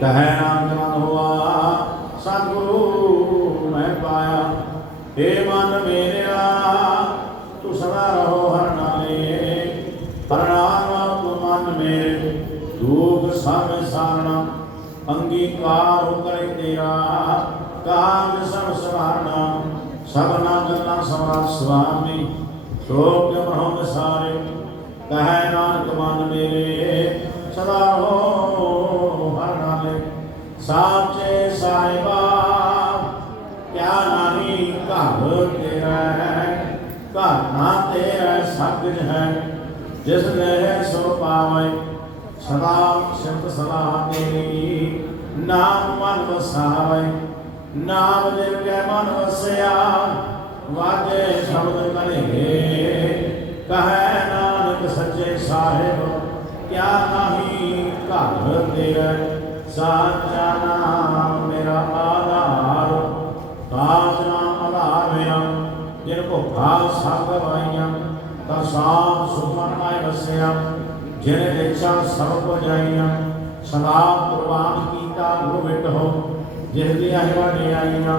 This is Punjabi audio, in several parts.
ਕਹੈ ਨਾਮ ਜਨ ਹੋਆ ਸਤਿਗੁਰੂ ਮੈਂ ਪਾਇਆ ਏ ਮਨ ਮੇਰਿਆ ਤੂੰ ਸਦਾ ਰਹੋ ਹਰ ਨਾਲੇ ਪ੍ਰਣਾਮ ਤੂੰ ਮਨ ਮੇਰੇ ਦੁਖ ਸਭ ਸਾਰਣਾ ਅੰਗੀਕਾਰ ਕਰੇ ਤੇਰਾ ਕਾਮ ਸਭ ਸਵਾਰਣਾ ਸਭਨਾ ਗੱਲਾਂ ਸਵਾਰ ਸੁਆਮੀ ਸੋਗ ਬ੍ਰਹਮ ਸਾਰੇ ਕਹੈ ਨਾਨਕ ਮਨ ਮੇਰੇ ਸਦਾ ਹੋ ਹਰ ਸਾਚੇ ਸਾਹਿਬਾ, ਕਿਆ ਨਾਹੀ ਘਰ ਤੇਰਾ ਹੈ? ਘਰ ਨਾ ਤੇਰਾ ਸਗਜ ਹੈ। ਜਿਸ ਨੇ ਸੋ ਪਾਵੇ, ਸਦਾ ਸਿਫਤ ਸਲਾਹ ਤੇਰੀ। ਨਾਮ ਮਨ ਵਸਾਵੇ, ਨਾਮ ਦੇ ਕੇ ਮਨ ਵਸਿਆ। ਵਾਜੇ ਸ਼ਬਦ ਕਰੇ ਕਹੈ ਨਾਨਕ ਸੱਚੇ ਸਾਹਿਬ, ਕਿਆ ਨਾਹੀ ਘਰ ਤੇਰਾ ਸਾਚਾ ਨਾਮ ਮੇਰਾ ਆਧਾਰ ਕਾਜ ਨਾਮ ਆਧਾਰ ਮੇਰਾ ਜਿਨ ਭੁੱਖਾ ਸਭ ਗਵਾਈਆਂ ਤਾਂ ਸਾਮ ਸੁਖਮਨ ਆਇ ਵਸਿਆ ਜਿਨ ਇੱਛਾ ਸਭ ਕੋ ਜਾਈਆਂ ਸਦਾ ਕੁਰਬਾਨ ਕੀਤਾ ਗੁਰੂ ਵਿਟ ਹੋ ਜਿਸ ਦੀ ਆਹਿਵਾਨੀ ਆਈਆਂ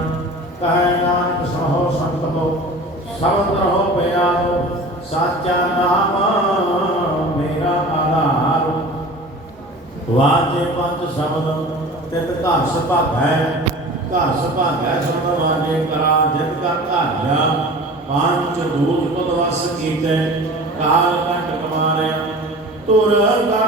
ਕਹੈ ਨਾਨਕ ਸਹੋ ਸੰਤ ਹੋ ਸਬਦ ਰਹੋ ਪਿਆਰੋ ਸਾਚਾ ਨਾਮ ਵਾਜੇ ਪੰਜ ਸ਼ਬਦ, ਤਿਤ ਘਰ ਸੁਭਾਗੈ ਘਰ ਸੁਭਾਗੈ ਸੁਣ ਵਾਜੇ ਕਰਾ, ਜਿਤ ਕਾ ਘਾਰਿਆ ਪੰਜ ਦੂਜ ਪਦ ਕੀਤੇ, ਕਾਲ ਕੰਟ ਕਮਾਰਿਆ ਤੁਰ ਕਰਮ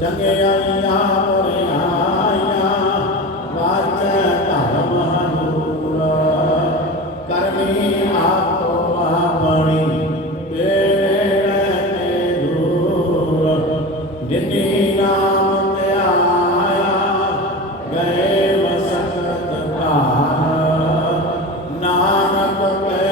ਚੰਗੇ ਆਈਆਂ ਹੋਰੇ ਆਈਆਂ ਵਾਚੈ ਧਰਮ ਹਨੂਰ ਕਰਮੀ ਆਪੋ ਆਪਣੀ ਤੇਰੇ ਤੇ ਦੂਰ ਜਿਨੀ ਨਾਮ ਤੇ ਆਇਆ ਗਏ ਮਸਕਤ ਘਾਰ ਨਾਨਕ ਕੈ